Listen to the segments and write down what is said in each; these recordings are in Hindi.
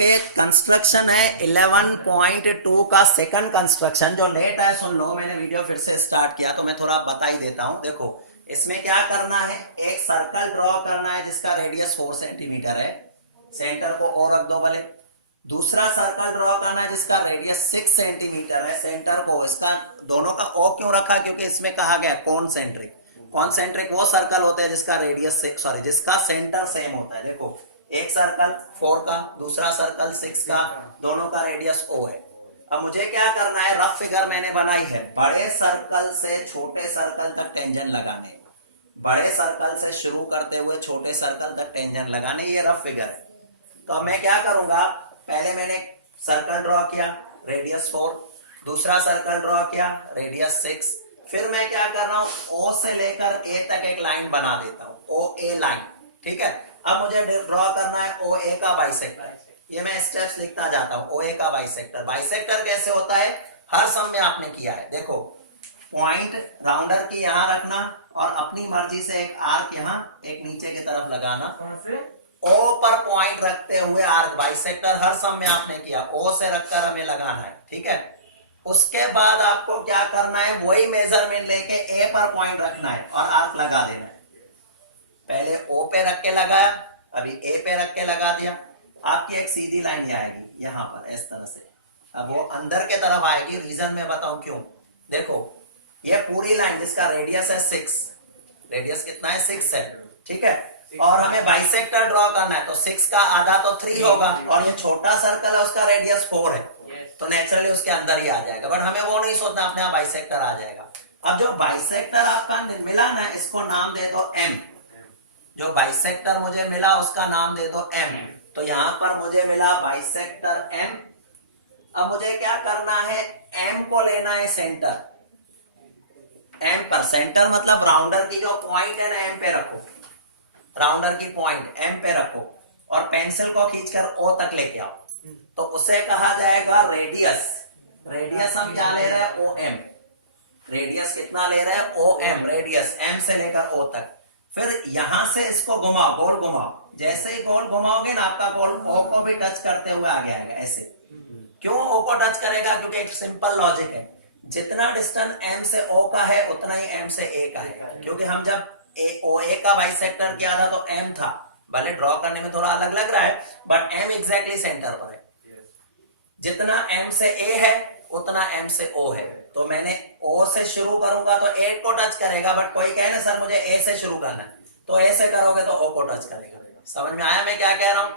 ओके, कंस्ट्रक्शन है 11.2 का सेकंड कंस्ट्रक्शन। जो लेट है सुन लो, मैंने वीडियो फिर से स्टार्ट किया तो मैं थोड़ा बता ही देता हूं। देखो इसमें क्या करना है, एक सर्कल ड्रॉ करना है जिसका रेडियस 4 सेंटीमीटर है, सेंटर को ओ रख दो भले। दूसरा सर्कल ड्रॉ करना है जिसका रेडियस 6 सेंटीमीटर है, सेंटर को, इसका दोनों का ओ क्यों रखा, क्योंकि इसमें कहा गया कॉन्सेंट्रिक। कॉन्सेंट्रिक वो सर्कल होते हैं जिसका रेडियस 6, सॉरी जिसका सेंटर सेम होता है। देखो एक सर्कल 4 का, दूसरा सर्कल 6 का, दोनों का रेडियस O है। अब मुझे क्या करना है, रफ फिगर मैंने बनाई है, बड़े सर्कल से छोटे सर्कल तक टेंजेंट लगाने, बड़े सर्कल से शुरू करते हुए छोटे सर्कल तक टेंजेंट लगाने, ये रफ फिगर है। तो मैं क्या करूंगा, पहले मैंने सर्कल ड्रॉ किया रेडियस 4, दूसरा सर्कल ड्रॉ किया रेडियस 6, फिर मैं क्या कर रहा हूं, O से लेकर A तक एक लाइन बना देता हूं, OA लाइन, ठीक है। अब मुझे ड्रॉ करना है OA का बाइसेक्टर, ये मैं स्टेप्स लिखता जाता हूं। OA का बाइसेक्टर, बाइसेक्टर कैसे होता है, हर सम में आपने किया है। देखो पॉइंट राउंडर की यहां रखना और अपनी मर्जी से एक आर्क यहां एक नीचे की तरफ लगाना, O पर पॉइंट रखते हुए आर्क, बाइसेक्टर हर सम में आपने किया, O से रखकर हमें लगाना है, ठीक है। उसके बाद आपको क्या करना है, वही मेजरमेंट लेके A पर पॉइंट रखना है और आर्क लगा देना है। पहले O पे रख के लगाया, अभी A पे रख के लगा दिया, आपकी एक सीधी लाइन आएगी यहाँ पर इस तरह से। अब वो अंदर के तरफ आएगी, रीजन में बताऊं क्यों। देखो ये पूरी लाइन जिसका रेडियस है 6, रेडियस कितना है 6 है, ठीक है, और हमें बाइसेक्टर ड्रॉ करना है, तो 6 का आधा तो 3 होगा, और ये छोटा सर्कल है उसका रेडियस 4 है, तो नेचुरली उसके अंदर ही आ जाएगा। बट हमें वो नहीं सोचना, अपने आप बाइसेक्टर आ जाएगा। अब जो बाइसेक्टर आपका मिला ना, इसको नाम दे दो M। जो बाइसेक्टर मुझे मिला उसका नाम दे दो M। तो यहां पर मुझे मिला बाइसेक्टर M। अब मुझे क्या करना है, M को लेना है सेंटर, M पर, सेंटर मतलब राउंडर की जो पॉइंट है ना M पे रखो, राउंडर की पॉइंट M पे रखो और पेंसिल को खींचकर O तक लेके आओ, तो उसे कहा जाएगा रेडियस। रेडियस हम क्या ले रहे हैं, OM। रेडियस कितना ले रहे हैं, OM, रेडियस M से लेकर O तक। फिर यहां से इसको घुमाओ, गोल घुमाओ, जैसे ही गोल घुमाओगे ना आपका गोल O को भी टच करते हुए आगे आएगा ऐसे। क्यों O को टच करेगा, क्योंकि एक सिंपल लॉजिक है, जितना डिस्टेंस M से O का है उतना ही M से A का है। क्योंकि हम जब OA का बाइसेक्टर किया था तो M था, भले ड्रॉ करने में थोड़ा अलग लग रहा है बट M एग्जैक्टली सेंटर पर है। जितना M से A है उतना M से O है, तो मैंने O से शुरू करूंगा तो A को टच करेगा, बट कोई कहे ना सर मुझे A से शुरू करना है, तो A से करोगे तो O को टच करेगा। समझ में आया मैं क्या कह रहा हूं,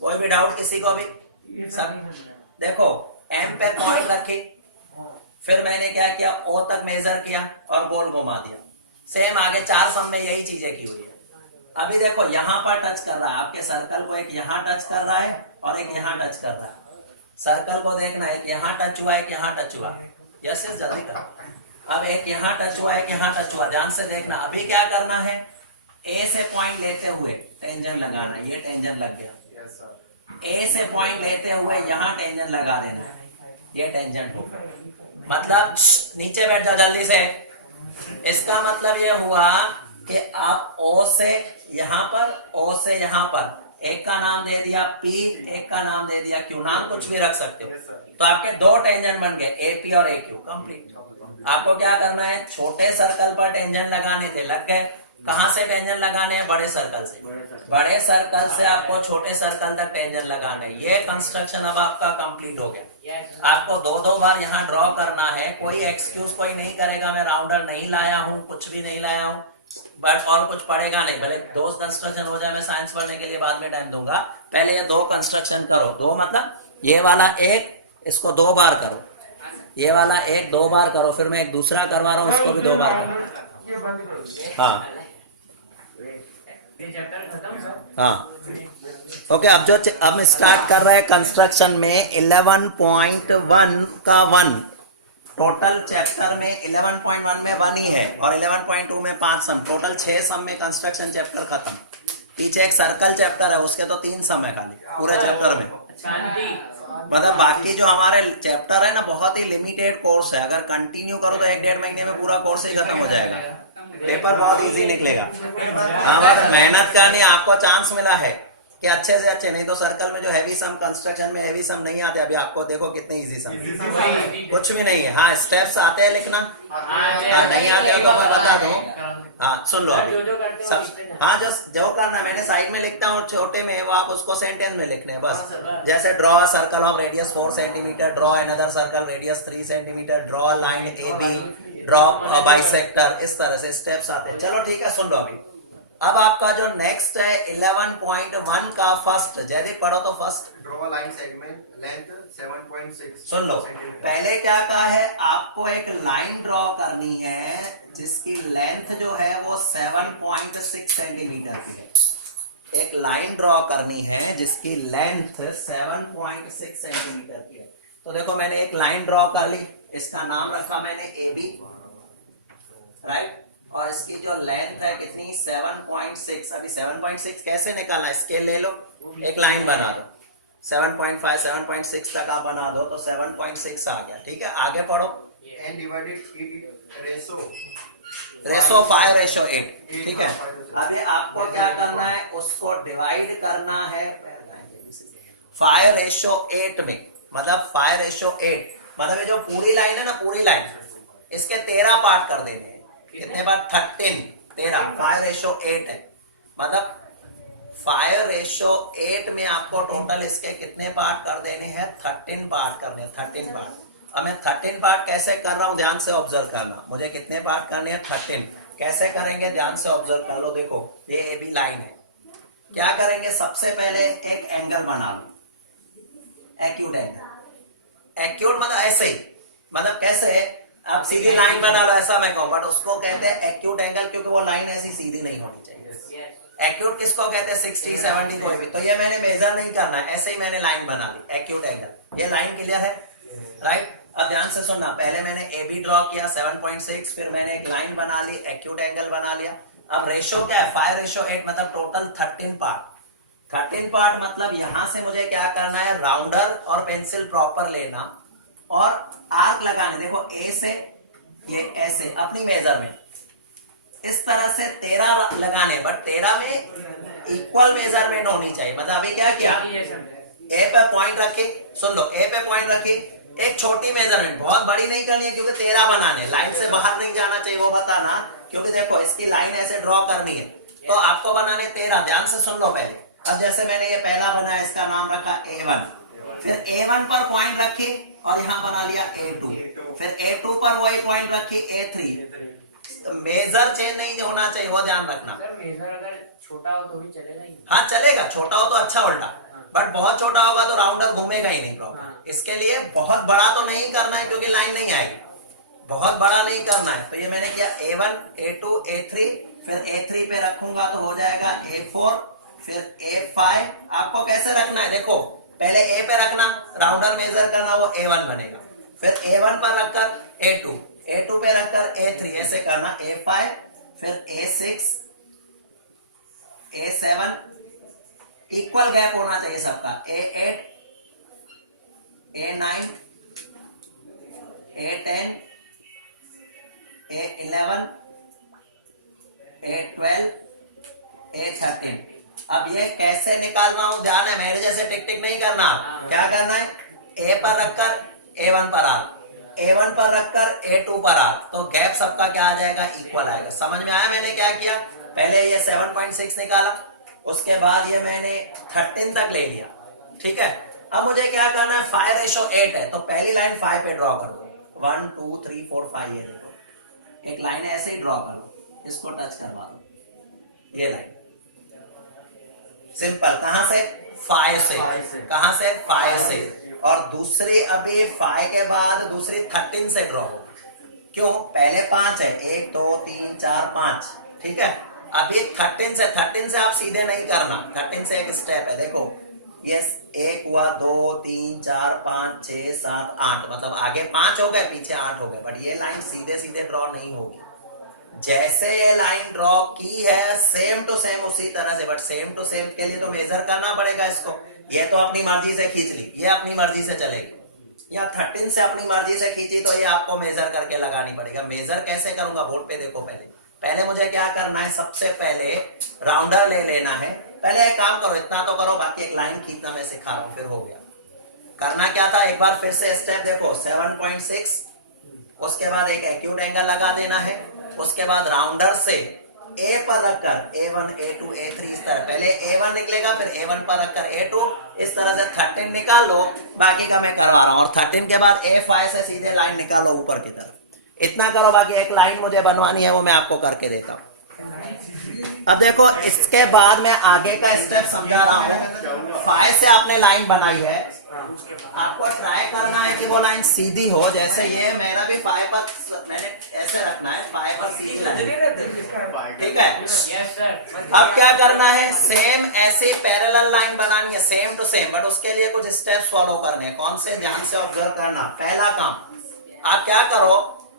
कोई भी डाउट किसी को भी? सब देखो M पे पॉइंट रखी, फिर मैंने क्या किया, O तक मेजर किया और गोल घुमा दिया। सेम आगे 4 सम में यही चीजें की हुई है। अभी देखो यहाँ पर टच कर रहा है, आपके सर्कल को एक यहाँ टच कर रहा है और एक यहाँ टच कर रहा है। सर्कल को देखना, एक यहाँ टच हुआ, एक यहाँ टच हुआ। यस यस जल्दी करो। अब एक यहाँ टच हुआ, एक यहाँ टच हुआ, ध्यान से देखना। अभी क्या करना है, A से पॉइंट लेते हुए टेंजेंट लगाना, ये टेंजेंट लग गया। A से पॉइंट लेते हुए यहाँ टेंजेंट लगा देना, ये टेंजेंट हो गया। मतलब नीचे बैठ जाओ जल्दी से। इसका मतलब ये हुआ कि आप O से यहाँ पर, O से यहाँ पर, एक का नाम दे दिया P, एक का नाम दे दिया Q, नाम कुछ भी रख सकते हो। तो आपके 2 टेंजेंट बन गए, AP और AQ, कंप्लीट। आपको क्या करना है, छोटे सर्कल पर टेंजेंट लगाने थे, लग गए। कहां से टेंजेंट लगाने हैं, बड़े सर्कल से। बड़े सर्कल से आपको छोटे सर्कल तक टेंजेंट लगाने। ये कंस्ट्रक्शन अब आपका कंप्लीट हो गया। आपको 2-2 बार यहाँ ड्रॉ करना है, कोई एक्सक्यूज कोई नहीं करेगा मैं राउंडर नहीं लाया हूँ, कुछ भी नहीं लाया हूँ, बट और कुछ पड़ेगा नहीं। भले 2 कंस्ट्रक्शन हो जाए, मैं साइंस पढ़ने के लिए बाद में टाइम दूंगा, पहले ये 2 कंस्ट्रक्शन करो। 2 मतलब ये वाला एक, इसको 2 बार करो, ये वाला एक 2 बार करो, फिर मैं एक दूसरा करवा रहा हूँ उसको भी 2 बार करो। हाँ हाँ ओके। अब स्टार्ट कर रहे हैं कंस्ट्रक्शन में 11.1 का 1। टोटल चैप्टर में 11.1 में 1 ही है और 11.2 में 5 सम, टोटल 6 सम में कंस्ट्रक्शन चैप्टर खत्म। पीछे एक सर्कल चैप्टर है, उसके तो 3 सम है खाली पूरे चैप्टर में। मतलब बाकी जो हमारे चैप्टर है ना, बहुत ही लिमिटेड कोर्स है। अगर कंटिन्यू करो तो 1-1.5 महीने में पूरा कोर्स ही खत्म हो जाएगा, पेपर बहुत इजी निकलेगा। हाँ, बस मेहनत करनी, आपको चांस मिला है कि अच्छे से अच्छे, नहीं तो सर्कल में जो हैवी सम कंस्ट्रक्शन में हैवी सम नहीं आते, अभी आपको देखो कितने इजी सम कुछ भी नहीं है। हाँ स्टेप्स आते हैं लिखना, हाँ नहीं आते हो तो मैं बता दूं। हाँ सुन लो अभी सब, हाँ जो करना मैंने साइड में लिखता हूँ छोटे में, वो आप उसको सेंटेंस में लिखने हैं बस। जैसे draw circle of radius 4 centimetre, draw another circle radius 3 centimetre, draw line A B, draw bisector, इस तरह से स्टेप्स आते हैं। चलो ठीक है सुन लो अभी। अब आपका जो नेक्स्ट है 11.1 का फर्स्ट, जयदीप पढ़ो तो first. Draw line segment length 7.6। सुन लो पहले क्या कहा है, आपको एक लाइन ड्रॉ करनी है जिसकी लेंथ जो है वो 7.6 सेंटीमीटर की है। एक लाइन ड्रॉ करनी है जिसकी लेंथ 7.6 सेंटीमीटर की है। तो देखो मैंने एक लाइन ड्रॉ कर ली, इसका नाम रखा मैंने ए बी, राइट, और इसकी जो लेंथ है कितनी 7.6। अभी 7.6 कैसे निकालना, स्केल ले लो, एक लाइन बना दो, 7.5 7.6 तक आप बना दो तो 7.6 आ गया। ठीक है आगे पढ़ो। In divided ratio 5:8। ठीक है अभी आपको क्या करना है, उसको डिवाइड करना है 5:8 में, मतलब 5:8 मतलब ये जो पूरी लाइन है ना, पूरी लाइन इसके 13 पार्ट कर देने हैं। कितने बार 13 5:8 है, मतलब 5:8 में आपको टोटल इसके कितने पार्ट कर देने हैं, 13 पार्ट करने हैं, 13 पार्ट। अब मैं 13 पार्ट कैसे कर रहा हूं ध्यान से ऑब्जर्व करना, मुझे कितने पार्ट करने हैं 13। कैसे करेंगे ध्यान से ऑब्जर्व कर लो। देखो ये ए बी लाइन है, क्या करेंगे सबसे पहले एक एंगल बना लो, एक्यूट एंगल। एक्यूट मतलब ऐसे ही, मतलब कैसे, आप सीधी लाइन बना लो ऐसा मैं कहूं, बट उसको कहते हैं एक्यूट एंगल क्योंकि वो लाइन ऐसी सीधी नहीं होनी चाहिए। एक्यूट किसको कहते हैं, 60 70 कोई भी। तो ये मैंने मेजर नहीं करना है, ऐसे ही मैंने लाइन बना ली एक्यूट एंगल। ये लाइन क्लियर है, राइट। अब ध्यान से सुनना, पहले मैंने ए बी ड्रॉ किया 7.6, फिर मैंने एक लाइन बना ली, एक्यूट एंगल बना लिया। अब रेशो क्या है 5:8, मतलब टोटल 13 पार्ट। 13 पार्ट मतलब यहां से मुझे क्या करना है, राउंडर और पेंसिल प्रॉपर लेना और आर्क लगाने। देखो ए से ये ऐसे अपनी मेजरमेंट इस तरह से 13 लगाने, बट 13 में इक्वल मेजरमेंट होनी चाहिए। मतलब अभी क्या किया, ए पे पॉइंट रखी, सुन लो ए पे पॉइंट रखी, एक छोटी मेजरमेंट, बहुत बड़ी नहीं करनी है क्योंकि 13 बनाने, लाइन से बाहर नहीं जाना चाहिए वो बताना, क्योंकि देखो इसकी लाइन ऐसे ड्रॉ करनी है तो आपको बनाने 13। ध्यान से सुन लो पहले। अब जैसे मैंने ये पहला बनाया, इसका नाम रखा A1, फिर A1 पर पॉइंट रखी और यहां बना लिया A2, फिर A2 पर वही पॉइंट रखी A3। तो मेजर चेंज नहीं होना चाहिए, वो ध्यान रखना। मेजर अगर छोटा हो तो भी चलेगा ही। हाँ चलेगा, छोटा हो तो अच्छा उल्टा, बट बहुत छोटा होगा तो राउंडर घूमेगा ही नहीं प्रॉपर। इसके लिए बहुत बड़ा तो नहीं करना है क्योंकि लाइन नहीं आएगी, बहुत बड़ा नहीं करना है। तो ये मैंने किया A1 A2 A3, फिर A3 पे रखूंगा तो हो जाएगा A4, फिर A5। आपको कैसे रखना है, देखो पहले A पे रखना, राउंडर मेजर करना, वो A1 बनेगा, फिर A1 पर रखकर A2, A2 पे रखकर A3, ऐसे करना A5, फिर A6 A7, इक्वल गैप होना चाहिए सबका, A8 A9 A10 A11 A12 A13। अब ये कैसे निकाल रहा हूं ध्यान है, मेरे जैसे टिक टिक नहीं करना। क्या करना है, A पर रखकर A1 पर आ, A1 पर रखकर A2 पर आ, तो गैप सबका क्या आ जाएगा, इक्वल आएगा। समझ में आया मैंने क्या किया, पहले ये 7.6 निकाला, उसके बाद ये मैंने 13 तक ले लिया। ठीक है अब मुझे क्या करना है, 5:8 है तो पहली लाइन 5 पे ड्रॉ कर दो, 1 2 3 4 5, ये देखो एक लाइन ऐसे ही ड्रॉ कर लो, इसको टच करवा दो, ये लाइन सिंपल। कहां से, 5 से, कहां से 5 से। और दूसरी अभी 5 के बाद दूसरी 13 से ड्रॉ, क्यों, पहले 5 है, 1 2 3 4 5, ठीक है। अभी 13 से आप सीधे नहीं करना, 13 से एक स्टेप है, देखो ये 1 हुआ 2 3 4 5 6 7 8, मतलब आगे 5 हो गए पीछे 8 हो गए, बट ये लाइन सीधे सीधे ड्रॉ नहीं होगी। जैसे ये लाइन ड्रॉ की है सेम टू सेम उसी तरह से, बट सेम टू सेम के लिए तो मेजर करना पड़ेगा इसको। ये तो अपनी मर्जी से खींच ली, ये अपनी मर्जी से चलेगी, या 13 से अपनी मर्जी से खींची तो ये आपको मेजर करके लगानी पड़ेगा। मेजर कैसे करूंगा, बोर्ड पे देखो, पहले मुझे क्या करना है, सबसे पहले राउंडर ले लेना है, पहले एक काम करो, इतना तो करो, बाकी एक लाइन खींचना मैं सिखा रहा हूं, फिर हो गया। करना क्या था, एक बार फिर से स्टेप देखो, 7.6, उसके बाद एक एक्यूट एंगल लगा देना है, उसके बाद राउंडर से ए पर रखकर A1 A2 A3 इस तरह, पहले A1 निकलेगा, फिर A1 पर रखकर A2, इस तरह से 13 निकाल लो, बाकी का मैं करवा रहा हूं। और 13 के बाद A5 से सीधे लाइन निकालो ऊपर की तरफ, इतना करो। बाकी एक लाइन मुझे बनवानी है, वो मैं आपको करके देता हूं। अब देखो, इसके बाद मैं आगे का स्टेप समझा रहा हूं। 5 से आपने लाइन बनाई है, आपको ट्राई करना है कि वो लाइन सीधी हो, जैसे ये मेरा भी 5 पर मैंने ऐसे रखना है, 5 पर सीधी लाइन, ठीक है। Yes sir. अब क्या करना है, सेम ऐसे पैरेलल लाइन बनानी है, सेम टू सेम, बट उसके लिए कुछ स्टेप्स फॉलो करने हैं। कौन से, ध्यान से ऑब्जर्व करना। पहला काम, आप क्या करो,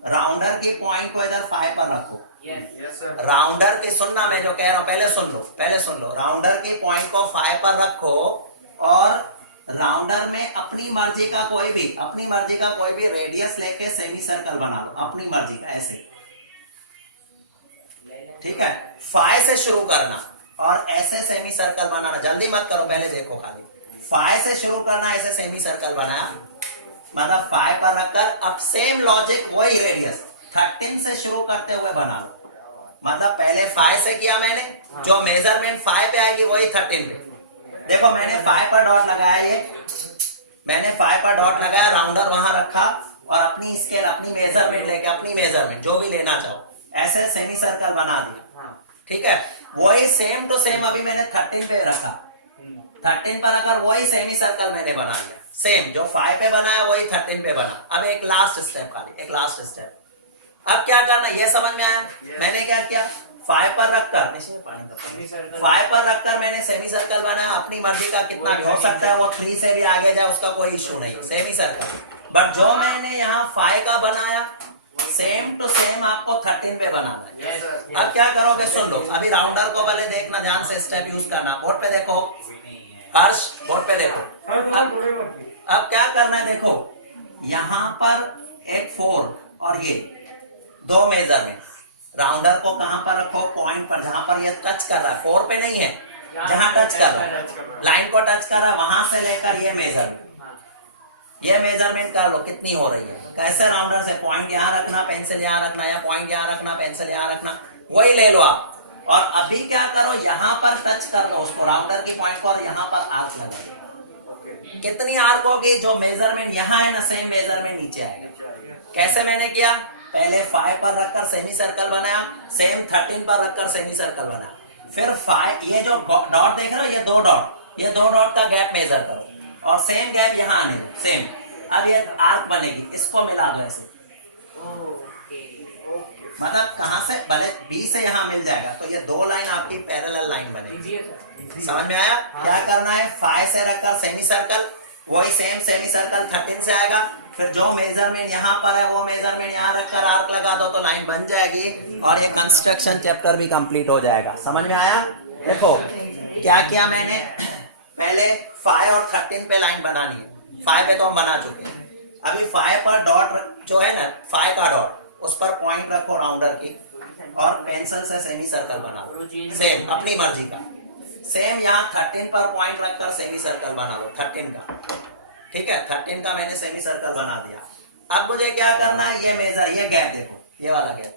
राउंडर की पॉइंट को इधर 5 पर रखो। Yes, sir. राउंडर की, सुनना मैं जो कह रहा हूं, पहले सुन लो। राउंडर की पॉइंट को 5 पर रखो और राउंडर में अपनी मर्जी का कोई भी रेडियस लेके सेमी सर्कल बना लो, अपनी मर्जी का, ऐसे, ठीक है। 5 से शुरू करना और ऐसे सेमी सर्कल बनाना, जल्दी मत करो, पहले देखो खाली। 5 से शुरू करना, ऐसे सेमी सर्कल बनाया, मतलब 5 पर रखकर, अब सेम लॉजिक, वही रेडियस 13 से शुरू करते हुए बना लो। मतलब पहले 5 से किया मैंने, जो मेजरमेंट 5 पे आएगी वही 13 पे। देखो मैंने 5 पर डॉट लगाया, मैंने 5 पर डॉट लगाया, राउंडर वहां रखा और अपनी स्केल, अपनी मेजरमेंट लेके, अपनी मेजरमेंट जो भी लेना चाहो, ऐसे सेमी सर्कल बना दिया, ठीक है। वही सेम टू सेम अभी मैंने 13 पे रखा, 13 पर अगर वही सेमी सर्कल मैंने बना लिया, सेम जो 5 पे बनाया वही 13 पे बना। अब एक लास्ट स्टेप, खाली एक लास्ट स्टेप। अब क्या करना, ये समझ में आया? मैंने क्या किया, 5 पर रखकर, 5 पर रखकर मैंने सेमी सर्कल बनाया, अपनी मर्जी का कितना भी हो सकता है, वो 3 से भी आगे जाए, उसका कोई इशू नहीं है, सेमी सर्कल। बट जो मैंने यहाँ 5 का बनाया, सेम टू सेम आपको 13 पे बनाना है। Yes, sir. अब क्या करोगे, सुन लो, अभी राउंडर को पहले देखना, ध्यान से स्टेप यूज करना। बोर्ड पे देखो, हर्ष बोर्ड पे देखो। अब क्या करना है, देखो यहाँ पर एक 4 और ये 2 मेजरमेंट, राउंडर को कहां पर रखो, पॉइंट पर, जहां पर ये टच कर रहा है, 4 पे नहीं है, जहां टच कर रहा है, लाइन को टच कर रहा है, वहां से लेकर ये मेजरमेंट कर लो कितनी हो रही है। कैसे, राउंडर से पॉइंट यहां रखना, पेंसिल यहां रखना, या पॉइंट यहां रखना, पेंसिल यहां रखना, वही ले लो आप। और अभी क्या करो, यहां पर टच कर लो उसको, राउंडर की पॉइंट को, और यहां पर आर्क लगा। कितनी आर्क होगी, जो मेजरमेंट यहां है ना, सेम मेजरमेंट नीचे आएगा। कैसे मैंने किया, पहले 5 पर रखकर सेमी सर्कल बनाया, सेम 13 पर रखकर सेमी सर्कल बनाया, फिर 5, ये जो डॉट देख रहे हो, ये 2 डॉट, ये 2 डॉट का गैप मेजर करो और सेम गैप यहाँ आने दो, सेम। अब ये आर्क बनेगी, इसको मिला दो ऐसे, मतलब कहां से भले B से यहाँ मिल जाएगा, तो ये 2 लाइन आपकी पैरेलल लाइन बनेगी। समझ में आया? क्या करना है, 5 से रखकर सेमी सर्कल, वही सेम सेमी सर्कल 13 से आएगा, फिर जो मेजरमेंट यहाँ पर है वो मेजरमेंट यहाँ रखकर आर्क लगा दो, तो लाइन बन जाएगी और ये कंस्ट्रक्शन चैप्टर भी कंप्लीट हो जाएगा। समझ में आया? देखो क्या किया मैंने, पहले 5 और 13 पे लाइन बनानी है, 5 पे तो हम बना चुके हैं, अभी 5 पर डॉट जो है ना, 5 का डॉट, उस पर पॉइंट रखो राउंडर की और पेंसिल से सेमी सर्कल बना लो, सेम अपनी मर्जी का। सेम यहाँ 13 पर पॉइंट रखकर सेमी सर्कल बना लो, 13 का, ठीक है। 13 का मैंने सेमी सर्कल बना दिया। अब मुझे क्या करना है, ये मेजर, ये गैप देखो, ये वाला गैप,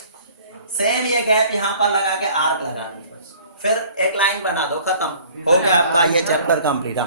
सेम ये गैप यहाँ पर लगा के आर्क लगा दो, फिर एक लाइन बना दो, खत्म हो गया आपका ये चैप्टर कंप्लीट।